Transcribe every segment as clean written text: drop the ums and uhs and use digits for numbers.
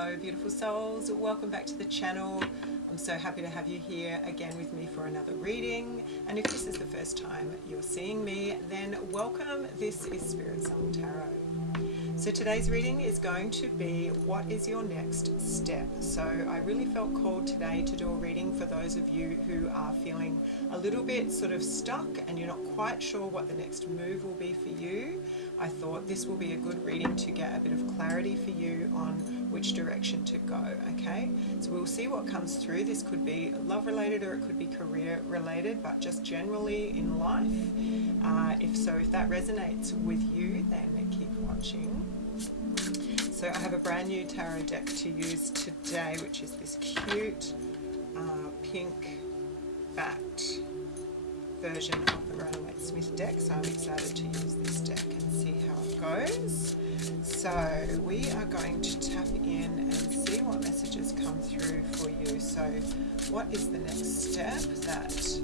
Hello beautiful souls, welcome back to the channel. I'm so happy to have you here again with me for another reading, and if this is the first time you're seeing me, then welcome. This is Spirit Song Tarot. So today's reading is going to be what is your next step. So I really felt called today to do a reading for those of you who are feeling a little bit sort of stuck and you're not quite sure what the next move will be for you. I thought this will be a good reading to get a bit of clarity for you on which direction to go, okay? So we'll see what comes through. This could be love related or it could be career related, but just generally in life. If that resonates with you, then keep watching. So I have a brand new tarot deck to use today, which is this cute pink backed version of the Rowan Smith deck. So I'm excited to use this deck and see how it goes. So we are going to tap in and see what messages come through for you. So what is the next step that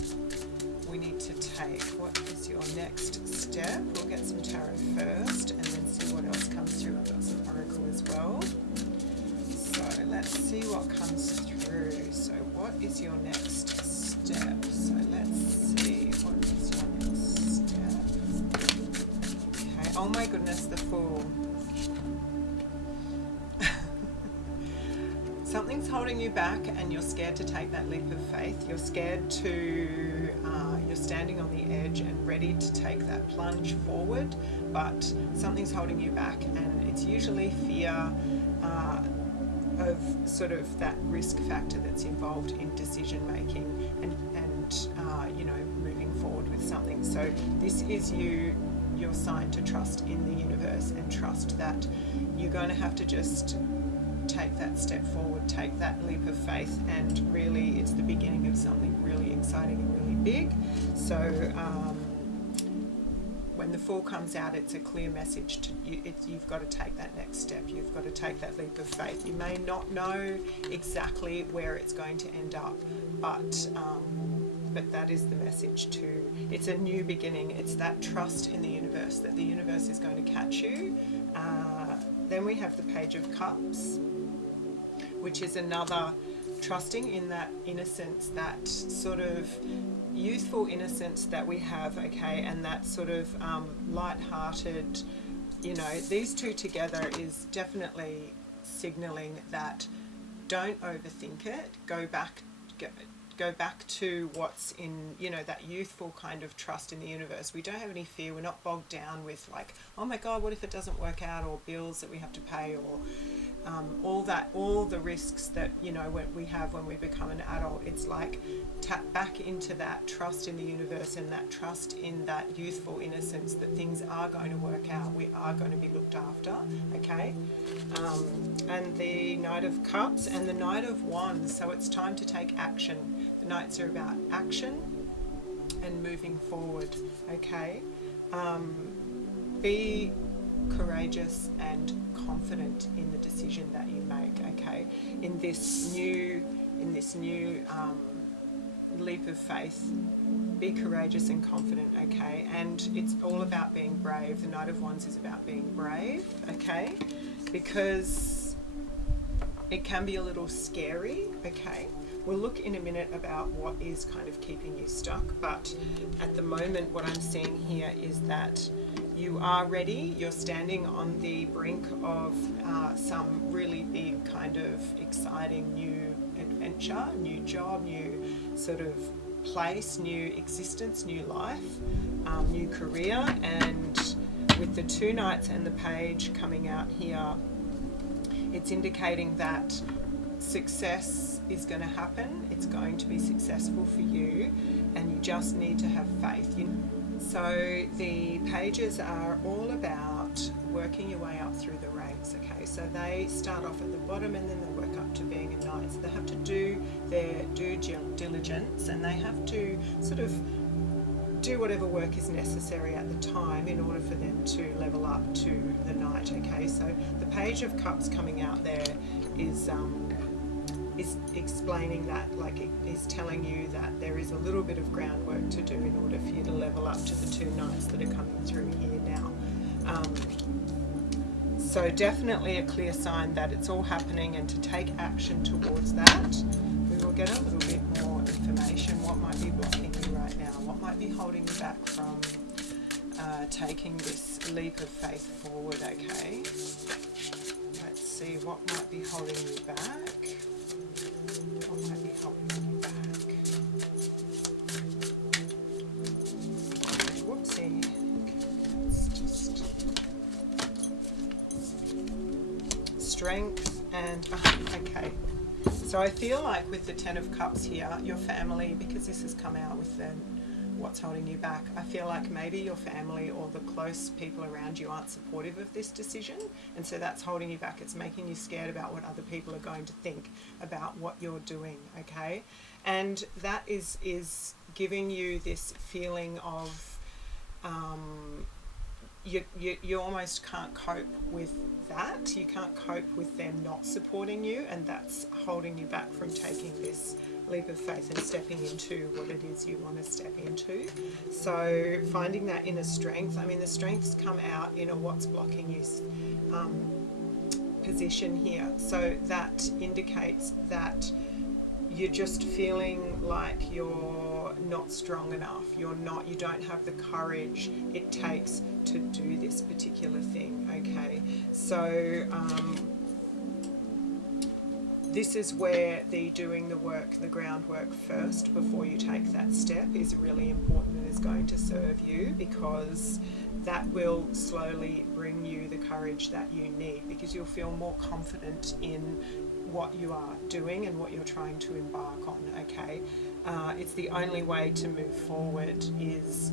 we need to take? What is your next step? We'll get some tarot first and then see what else comes through. I've got some oracle as well. So let's see what comes through. So what is your next step? So let's see, what is your next step? Okay, oh my goodness, the Fool. Something's holding you back and you're scared to take that leap of faith. You're scared to, you're standing on the edge and ready to take that plunge forward, but something's holding you back, and it's usually fear of sort of that risk factor that's involved in decision making and moving forward with something. So this is your sign to trust in the universe and trust that you're going to have to just take that step forward, take that leap of faith, and really it's the beginning of something really exciting and really big. So when the Fool comes out, it's a clear message to you. You've got to take that next step. You've got to take that leap of faith. You may not know exactly where it's going to end up, but that is the message too. It's a new beginning. It's that trust in the universe, that the universe is going to catch you. Then we have the Page of Cups, which is another trusting in that innocence, that sort of youthful innocence that we have, okay, and that sort of light-hearted, these two together is definitely signaling that don't overthink it. Go back to what's in, that youthful kind of trust in the universe. We don't have any fear. We're not bogged down with like, oh my God, what if it doesn't work out, or bills that we have to pay, or all the risks that, when we become an adult. It's like tap back into that trust in the universe and that trust in that youthful innocence that things are going to work out. We are going to be looked after, okay? And the Knight of Cups and the Knight of Wands. So it's time to take action. The Knights are about action and moving forward, okay? Be courageous and confident in the decision that you make, okay? In this new leap of faith, be courageous and confident, okay? And it's all about being brave. The Knight of Wands is about being brave, okay? Because it can be a little scary, okay? We'll look in a minute about what is kind of keeping you stuck, but at the moment what I'm seeing here is that you are ready. You're standing on the brink of some really big kind of exciting new adventure, new job, new sort of place, new existence, new life, new career. And with the two Knights and the Page coming out here, it's indicating that success is going to happen. It's going to be successful for you, and you just need to have faith. So the pages are all about working your way up through the ranks, okay? So they start off at the bottom and then they work up to being a knight. So they have to do their due diligence, and they have to sort of do whatever work is necessary at the time in order for them to level up to the knight, okay? So the Page of Cups coming out there is explaining that, like it is telling you that there is a little bit of groundwork to do in order for you to level up to the two Knights that are coming through here now. So definitely a clear sign that it's all happening, and to take action towards that. We will get a little bit more information. What might be blocking you right now? What might be holding you back from taking this leap of faith forward? Okay. Let's see what might be holding you back. What might be holding you back? Okay, whoopsie. Let's just... Strength and... okay. So I feel like with the Ten of Cups here, your family, because this has come out with the what's holding you back, I feel like maybe your family or the close people around you aren't supportive of this decision, and so that's holding you back. It's making you scared about what other people are going to think about what you're doing, okay? And that is giving you this feeling of you almost can't cope with that. You can't cope with them not supporting you, and that's holding you back from taking this leap of faith and stepping into what it is you want to step into. So finding that inner strength, I mean, the strengths come out in a what's blocking you position here. So that indicates that you're just feeling like you're not strong enough. You don't have the courage it takes to do this particular thing, okay? So this is where the doing the work, the groundwork first before you take that step is really important and is going to serve you, because that will slowly bring you the courage that you need, because you'll feel more confident in what you are doing and what you're trying to embark on, okay? It's the only way to move forward is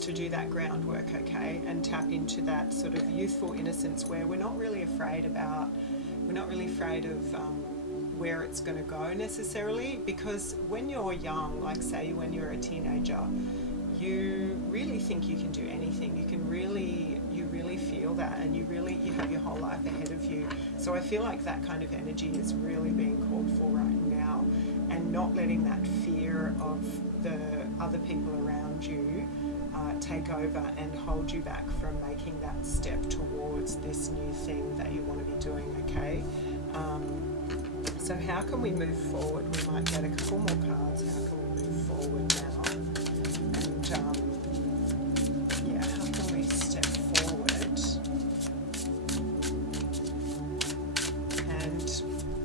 to do that groundwork, okay? And tap into that sort of youthful innocence where we're not really afraid of where it's going to go necessarily, because when you're young, like say when you're a teenager, you really think you can do anything. You really feel that, and you have your whole life ahead of you. So I feel like that kind of energy is really being called for right now, and not letting that fear of the other people around you take over and hold you back from making that step towards this new thing that you want to be doing, okay? So how can we move forward? We might get a couple more cards. How can we move forward now? And how can we step forward? And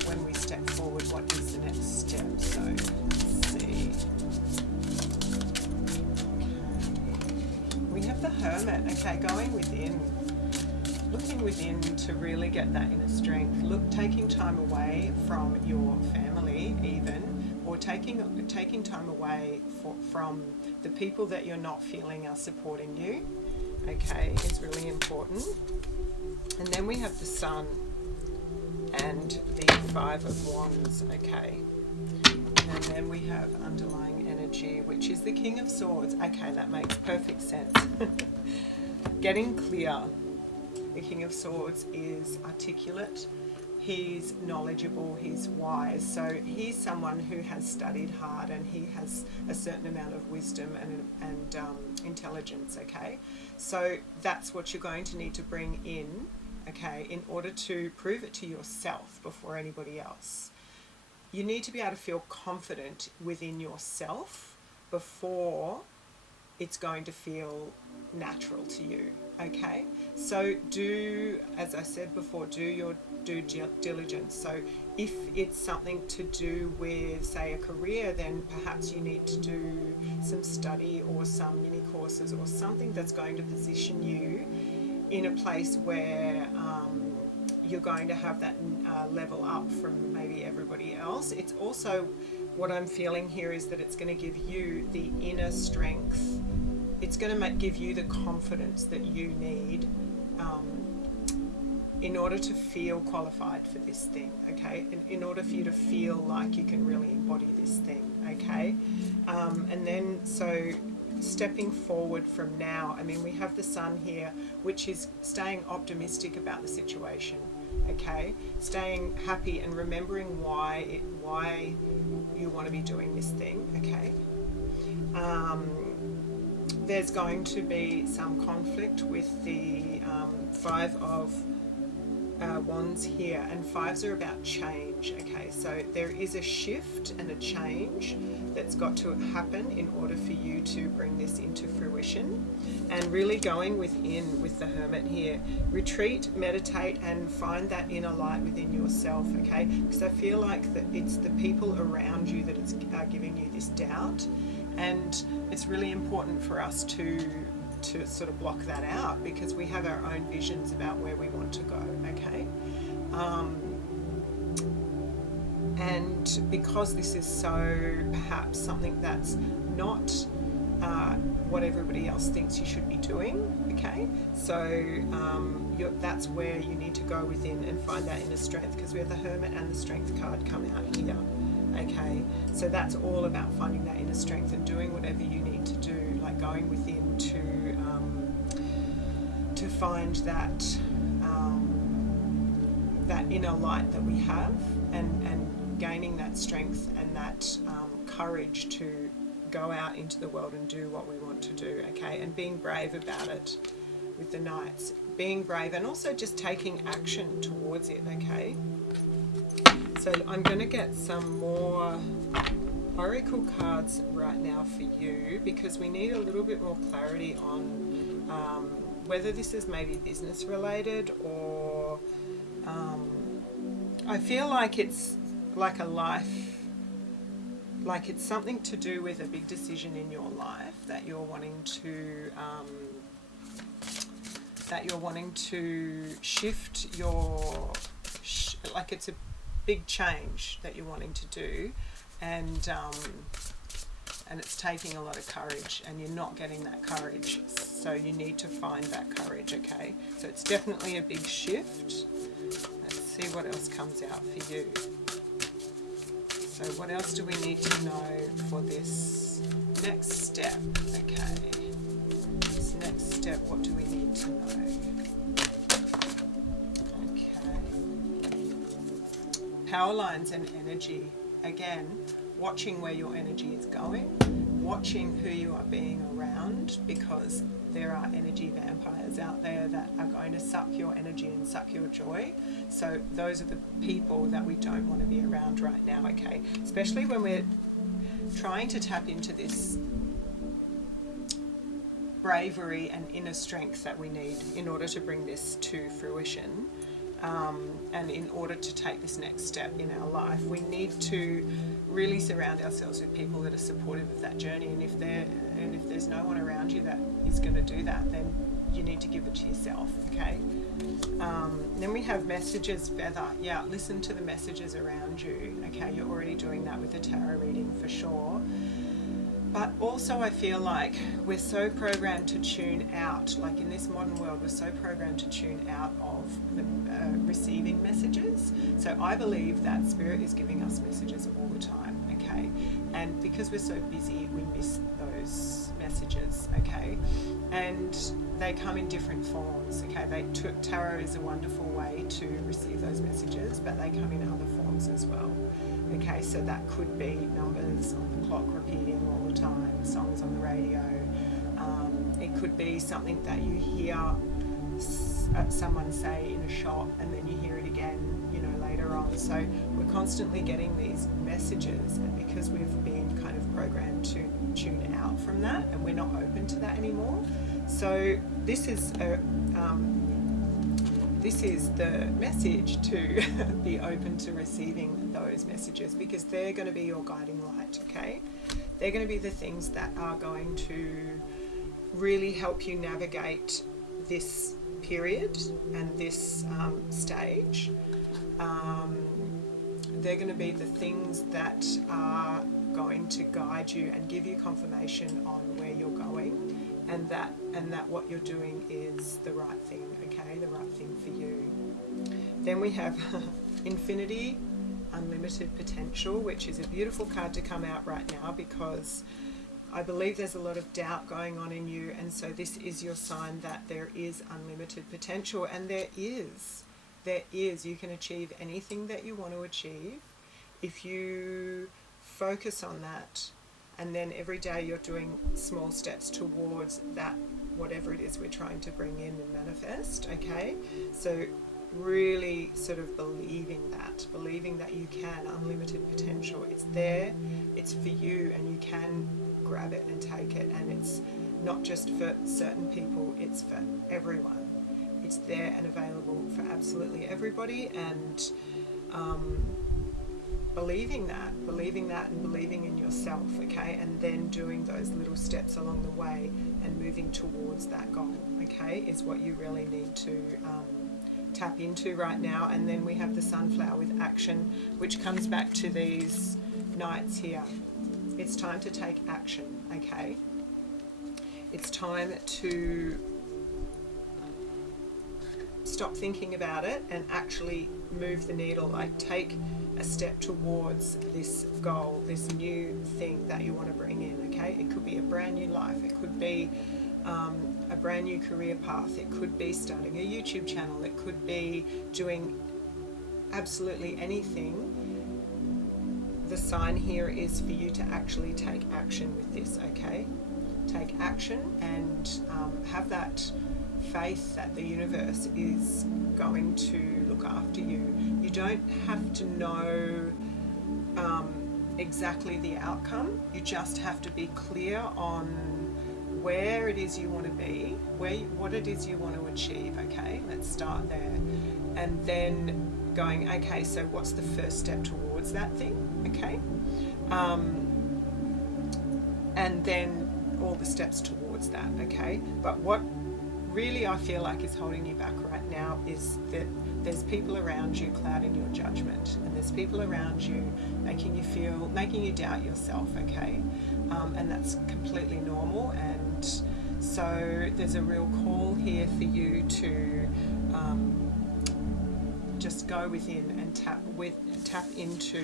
when we step forward, what is the next step? So let's see. We have the Hermit, okay, going within, looking within to really get that inner strength. Taking time away from your family even, or taking time away from the people that you're not feeling are supporting you, okay, is really important. And then we have the Sun and the Five of Wands, okay. And then we have underlying energy, which is the King of Swords. Okay, that makes perfect sense. Getting clear. The King of Swords is articulate. He's knowledgeable, he's wise. So he's someone who has studied hard, and he has a certain amount of wisdom and intelligence, okay? So that's what you're going to need to bring in, okay, in order to prove it to yourself before anybody else. You need to be able to feel confident within yourself before it's going to feel natural to you, okay? So do, as I said before, do your due diligence. So if it's something to do with, say, a career, then perhaps you need to do some study or some mini courses or something that's going to position you in a place where you're going to have that level up from maybe everybody else. It's also, what I'm feeling here is that it's going to give you the inner strength. It's going to give you the confidence that you need in order to feel qualified for this thing, okay? In order for you to feel like you can really embody this thing, okay? And then, so stepping forward from now, I mean, we have the Sun here, which is staying optimistic about the situation, okay? Staying happy and remembering why you want to be doing this thing, okay? There's going to be some conflict with the Five of Wands here, and fives are about change. Okay, so there is a shift and a change that's got to happen in order for you to bring this into fruition. And really going within with the Hermit here, retreat, meditate, and find that inner light within yourself. Okay, because I feel like that it's the people around you that are giving you this doubt, and it's really important for us to sort of block that out, because we have our own visions about where we want to go. Okay, and because this is so perhaps something that's not what everybody else thinks you should be doing. Okay, so that's where you need to go within and find that inner strength, because we have the Hermit and the Strength card come out here. Okay, so that's all about finding that inner strength and doing whatever you need to do, like going within to find that that inner light that we have, and gaining that strength and that courage to go out into the world and do what we want to do. Okay, and being brave about it with the Knights, being brave, and also just taking action towards it. Okay, so I'm going to get some more oracle cards right now for you, because we need a little bit more clarity on whether this is maybe business related, or I feel like it's like a life, like it's something to do with a big decision in your life that you're wanting to shift your like it's a big change that you're wanting to do, and it's taking a lot of courage, and you're not getting that courage, so you need to find that courage. Okay, so it's definitely a big shift. Let's see what else comes out for you. So what else do we need to know for this next step? Okay, this next step, what do we need to know? Power lines and energy. Again, watching where your energy is going, watching who you are being around, because there are energy vampires out there that are going to suck your energy and suck your joy. So those are the people that we don't want to be around right now. Okay, especially when we're trying to tap into this bravery and inner strength that we need in order to bring this to fruition. And in order to take this next step in our life, we need to really surround ourselves with people that are supportive of that journey. And if there's no one around you that is going to do that, then you need to give it to yourself. Okay. Then we have messages, feather. Yeah, listen to the messages around you. Okay, you're already doing that with the tarot reading for sure. But also I feel like we're so programmed to tune out, like in this modern world, we're so programmed to tune out of the receiving messages. So I believe that Spirit is giving us messages all the time, okay? And because we're so busy, we miss those messages, okay? And they come in different forms, okay? Tarot is a wonderful way to receive those messages, but they come in other forms as well. Okay, so that could be numbers on the clock repeating all the time, songs on the radio. It could be something that you hear someone say in a shop, and then you hear it again, later on. So we're constantly getting these messages, and because we've been kind of programmed to tune out from that, and we're not open to that anymore. So this is the message to be open to receiving those messages, because they're going to be your guiding light, okay? They're going to be the things that are going to really help you navigate this period and this stage. They're going to be the things that are going to guide you and give you confirmation on where you're going, and that what you're doing is the right thing, okay? The right thing for you. Then we have Infinity, Unlimited Potential, which is a beautiful card to come out right now, because I believe there's a lot of doubt going on in you, and so this is your sign that there is unlimited potential, and there is. You can achieve anything that you want to achieve if you focus on that, and then every day you're doing small steps towards that whatever it is we're trying to bring in and manifest, okay? So really sort of believing that you can, unlimited potential. It's there, it's for you, and you can grab it and take it, and it's not just for certain people, it's for everyone. It's there and available for absolutely everybody, and believing that and believing in yourself, okay, and then doing those little steps along the way and moving towards that goal, okay, is what you really need to tap into right now. And then we have the sunflower with action, which comes back to these nights here. It's time to take action, okay? It's time to stop thinking about it and actually move the needle, like take a step towards this goal, this new thing that you want to bring in, okay? It could be a brand new life, it could be a brand new career path, it could be starting a YouTube channel, it could be doing absolutely anything. The sign here is for you to actually take action with this, okay? Take action and have that faith that the universe is going to look after you. You don't have to know exactly the outcome. You just have to be clear on where it is you want to be, what it is you want to achieve, okay? Let's start there. And then going, okay, so what's the first step towards that thing, okay? And then all the steps towards that, okay? But what really I feel like is holding you back right now is that there's people around you clouding your judgment, and there's people around you making you doubt yourself, okay? And that's completely normal, and so there's a real call here for you to just go within and tap into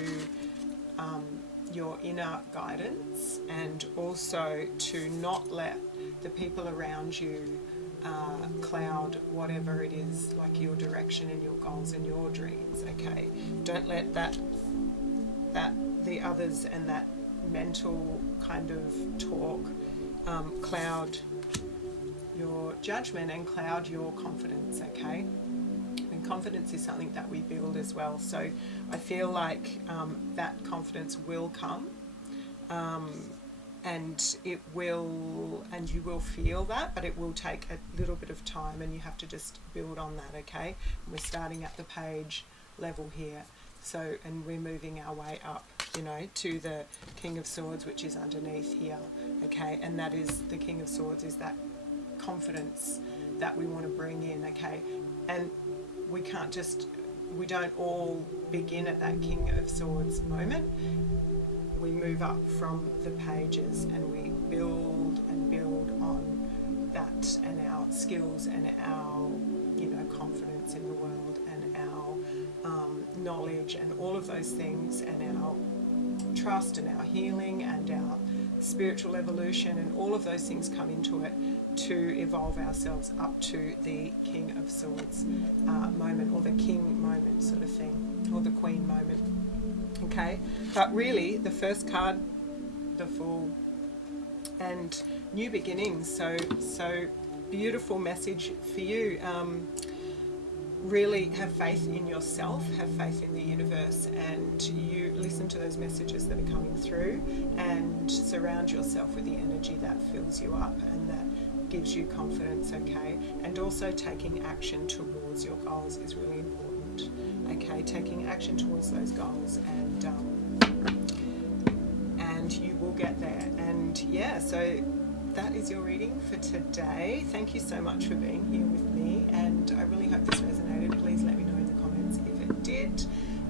your inner guidance, and also to not let the people around you cloud whatever it is, like your direction and your goals and your dreams, okay? Don't let that the others and that mental kind of talk cloud your judgment and cloud your confidence, okay? And confidence is something that we build as well, so I feel like that confidence will come, and it will, and you will feel that, but it will take a little bit of time, and you have to just build on that, okay? And we're starting at the page level here, so, and we're moving our way up, you know, to the King of Swords, which is underneath here, okay? And that is, the King of Swords is that confidence that we want to bring in, okay? And we don't all begin at that King of Swords moment. We move up from the pages and we build and build on that, and our skills and our, you know, confidence in the world, and our knowledge and all of those things, and our trust and our healing and our spiritual evolution, and all of those things come into it to evolve ourselves up to the King of Swords moment, or the King moment sort of thing, or the Queen moment. Okay, but really the first card, the Fool, and new beginnings. So beautiful message for you. Really have faith in yourself, have faith in the universe, and you listen to those messages that are coming through, and surround yourself with the energy that fills you up and that gives you confidence, okay? And also taking action towards your goals is really important, okay? Taking action towards those goals, and you will get there. And yeah, so that is your reading for today. Thank you so much for being here with me, and I really hope this resonated. Please let me know in the comments if it did.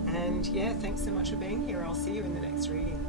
And yeah, thanks so much for being here. I'll see you in the next reading.